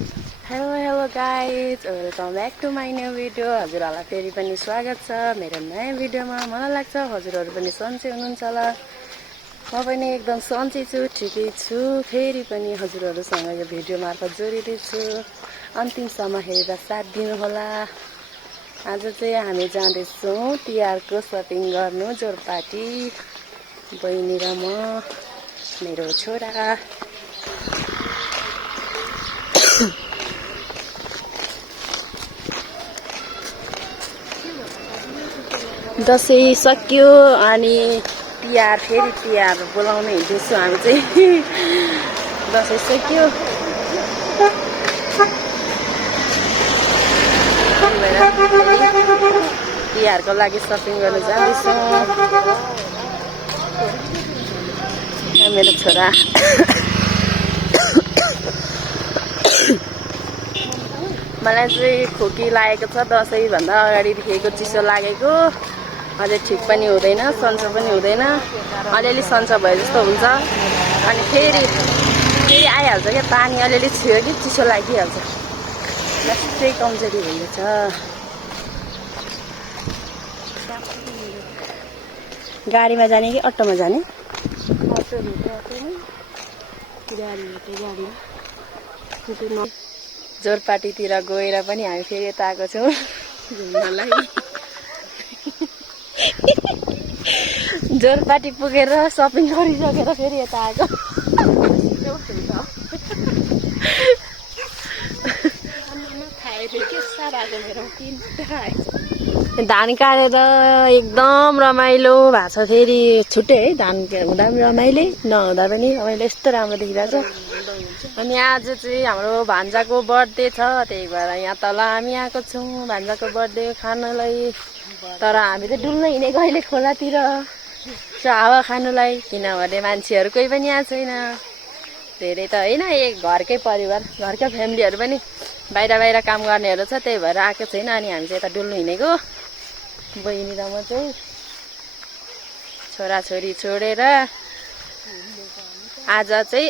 Hello guys, welcome back to my new video. हजुरहरूलाई फेरि पनि स्वागत छ मेरो नयाँ भिडियोमा। मलाई लाग्छ हजुरहरू पनि सन्चै हुनुहुन्छ होला। म पनि एकदम सन्चै छु, ठिकै छु। फेरि पनि हजुरहरूसँग यो भिडियो मार्फत जोडिँदैछु। अन्तिमसम्म हेरेर साथ दिनुहोला। आज चाहिँ हामी जाँदैछौँ तिहारको सपिङ गर्नु जोरपाटी। बहिनी र म, मेरो छोरा। दसैँ सक्यो अनि तिहार, फेरि तिहार बोलाउनु हिँड्दैछु हामी चाहिँ। दसैँ सक्यो, तिहारको लागि सपिङ गर्नु जाँदैछौँ। मेरो छोरा मलाई चाहिँ खोकी लागेको छ। दसैँभन्दा अगाडिदेखिको चिसो लागेको, अझै ठिक पनि हुँदैन, सन्चो पनि हुँदैन। अलिअलि सन्चो भए जस्तो हुन्छ अनि फेरि आइहाल्छ क्या। पानी अलिअलि छियो कि चिसो लागिहाल्छ। यस्तै कमजोरी हुँदैछ। गाडीमा जाने कि अटोमा जाने? जोरपाटीतिर गएर पनि हामी फेरि यता आएको छौँ घुम्नलाई। जोरपाटी पुगेर सपिङ गरिसकेर फेरि यता आएको। धान काटेर एकदम रमाइलो भएको छ। फेरि छुट्टै है, धान हुँदा पनि रमाइलो, नहुँदा पनि रमाइलो। यस्तो राम्रो देखिरहेको छ। अनि आज चाहिँ हाम्रो भान्जाको बर्थडे छ, त्यही भएर यहाँ तल हामी आएको छौँ भान्जाको बर्थडे खानलाई। तर हामी चाहिँ डुल्न हिँडेको अहिले खोलातिर हावा खानुलाई, किनभने मान्छेहरू कोही पनि यहाँ छैन। धेरै त होइन, एक घरकै परिवार, घरकै फ्यामिलीहरू पनि बाहिर काम गर्नेहरू छ, त्यही भएर आएको छैन। अनि हामी चाहिँ यता डुल्नु हिँडेको, बहिनी र म चाहिँ छोराछोरी छोडेर। आज चाहिँ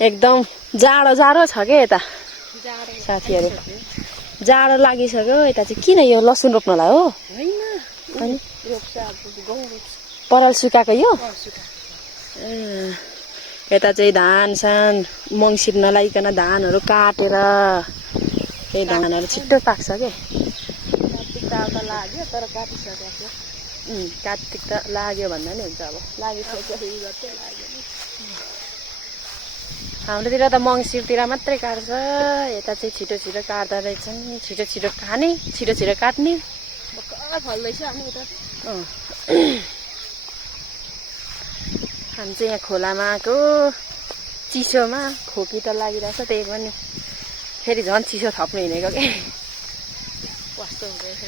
एकदम जाडो छ क्या यता साथीहरू। जाडो लागिसक्यो यता चाहिँ। किन यो लसुन रोप्नलाई हो? अनि पराल सुकाएको यो? यता चाहिँ धान सान मङ्सिर नलागिकन धानहरू काटेर, त्यही धानहरू छिट्टो पाक्छ क्या। लाग्यो तर काटिसकेको। कार्तिक त लाग्यो भन्दा नि हुन्छ। अब लागिसक्यो। हाम्रोतिर त मङ्सिरतिर मात्रै काट्छ, यता चाहिँ छिटो काट्दा रहेछन्। छिटो खाने, छिटो काट्ने। फल्दैछ अनि उता। हामी चाहिँ यहाँ खोलामा आएको, चिसोमा खोकी त लागिरहेछ। त्यही पनि फेरि झन् चिसो थप्नु हिँडेको क्या। कस्तो हुँदैछ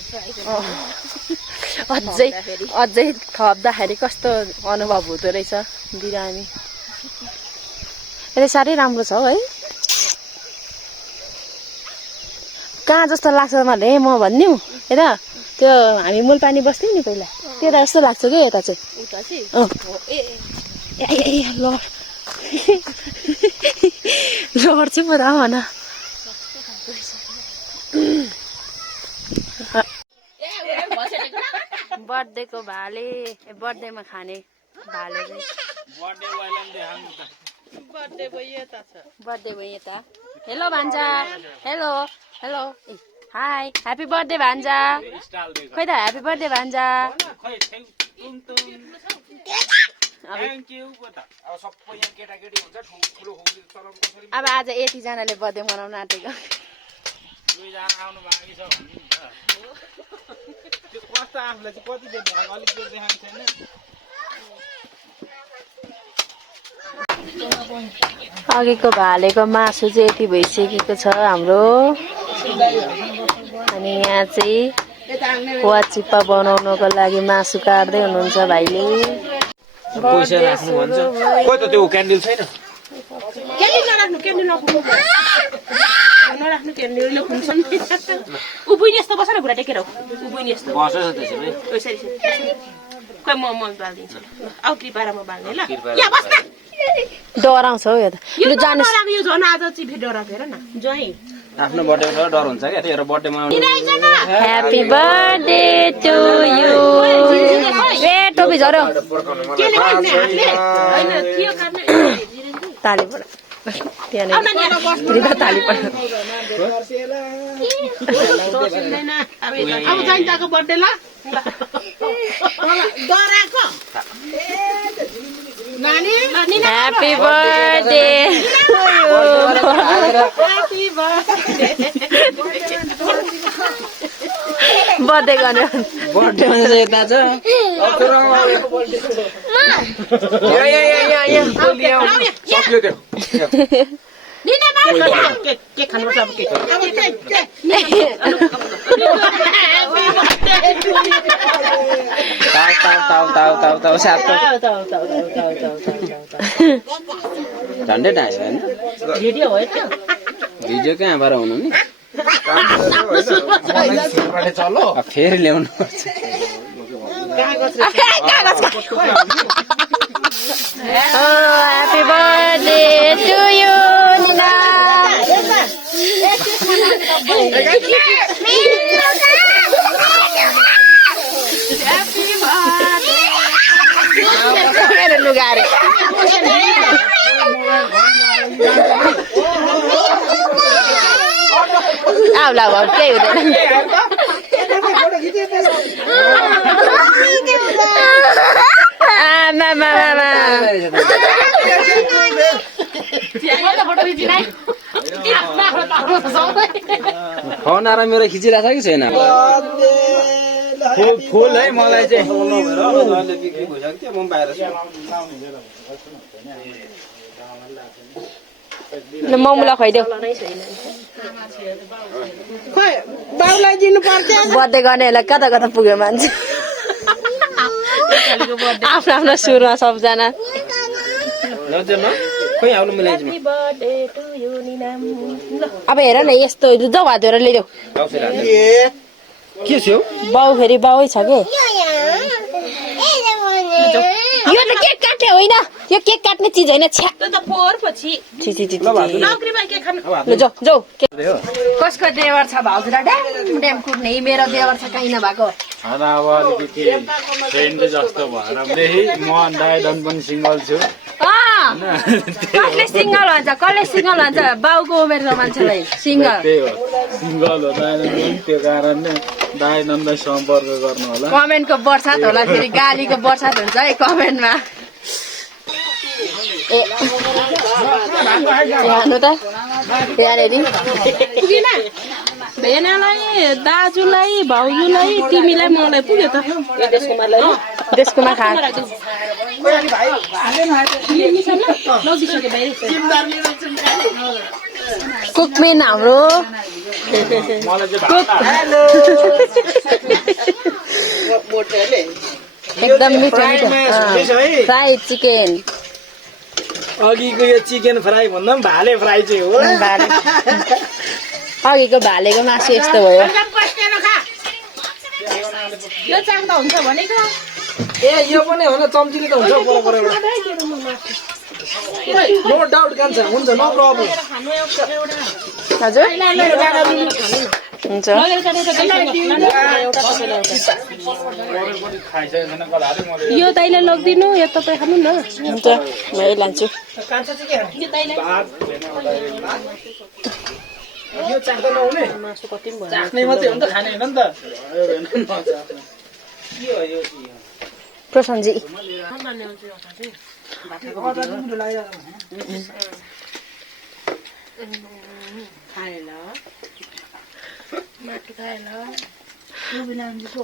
अझै थप्दाखेरि कस्तो अनुभव हुँदो रहेछ। बिरामी यता साह्रै राम्रो छ है। कहाँ जस्तो लाग्छ भने म भनिदिउँ, यता त्यो हामी मूलपानी बस्थ्यौँ नि पहिला, त्यता जस्तो लाग्छ क्या यता चाहिँ। लड चाहिँ म भन। बर्थडेको भाले, बर्थडेमा खाने भाले चाहिँ बर्थडे भयो यता। हेलो भान्जा, हेलो हाई, ह्याप्पी बर्थडे भान्जा। खोइ त ह्याप्पी बर्थडे भान्जा। अब आज यतिजनाले बर्थडे मनाउन आँटेको। अघिको भालेको मासु चाहिँ यति भइसकेको छ हाम्रो। अनि यहाँ चाहिँ वाचिप्पा बनाउनको लागि मासु काट्दै हुनुहुन्छ भाइले। पैसा राख्नु भन्छ। खोइ त त्यो क्यान्डल छैन। नराख्नु क्यान्डलले खुन्छ नि। उबुइनी यस्तो बस न, घुँडा टेकेर उबुइनी यस्तो बसेछ त्यसरी। खोइ म बाल्दिन्छु। आउ कृपा र म बाल्ने ल। यहाँ बस्न। डराउँछ हौ यो त लु जानु यो झन् आज चिफे डराएको हेर न ज्वाइँ आफ्नो बर्थडेमा डर हुन्छ क्या त्यही बर्थडेमा ह्यापी बर्थडे टु यु ए टोपी झर्यो केले गर्ने हातले हैन थियो काट्ने ताली पड त्यहाँनिर ताली पड अब जाइन्ताको बर्थडे ल डराको नानी happy birthday happy birthday birthday गर्ने बर्थडेमा यता छ के खानुपर्छ अब के ताउ झन्डै ढाँस होइन भिडियो हो त्यो भिडियो कहाँबाट हुनु नि फेरि ल्याउनु पर्छ ह्यापी बर्थडे टु यु निना मेरो लुगारे आउला अब केही हुँदैन फोन आएर मेरो खिचिरहेको छ कि छैन फुल है मलाई चाहिँ ल ममुला खुवाइदेऊ खोइ बाउलाई दिनु पर्छ बर्थडे गर्नेहरूलाई कता कता पुग्यो मान्छे आफ्नो आफ्नो सुरमा सबजना खोइ आउनु मिलाइदिनु अब हेर न यस्तो जाउ हातेर ल्याइदेऊ के छ बाउ फेरि बाउै छ के यो त केक काट्ने होइन यो केक काट्ने चिज होइन छ्या त्यो त पोहोर पछि छि छि छि नौकरीमा के खानु ल जाऊ जाऊ कसको देवर छ भाउजू र ड्याम ड्याम कुट्ने मेरो देवर छ कहीँ नभएको अब अलिकति फ्रेन्ड जस्तो भएर म दाइदन पनि सिङ्गल छु कसले सिङ्गल भन्छ बाउको उमेरको मान्छेलाई सिङ्गल त्यही हो सिङ्गल हो दाइदन पनि त्यो कारणले दाइदनलाई सम्पर्क गर्नु होला कमेन्टको बर्सात होला फेरि गालीको बर्सात हुन्छ है कमेन्टमा ए हेर्नु त यहाँनिर भेनालाई दाजुलाई भाउजूलाई तिमीलाई मलाई पुग्यो त त्यसकोमा खा कुकमेन हाम्रो एकदम मिठो मिठो फ्राई चिकन अघिको यो चिकन फ्राई भन्दा पनि भाले फ्राई चाहिँ हो अघिको भालेको मासु यस्तो भयो यो चाख्दा हुन्छ भनेको ए यो पनि हो न चम्चीले त हुन्छ नो डाउट कान्छ हुन्छ नो प्रब्लम हजुर हुन्छ यो दाइले लगिदिनु यो तपाईँ खानु न हुन्छ म यही लान्छु यो चाख्दा नहुने मासु कति पनि भयो चाख्ने मात्रै हो नि त खाने होइन नि त प्रशान्तजी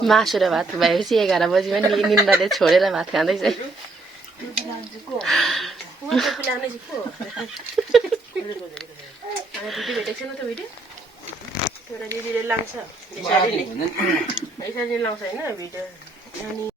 मासु र भात भएपछि 11 बजीमा निन्दाले छोडेर भात खाँदैछ दिदीले लान्छ लाउँछ होइन भिडियो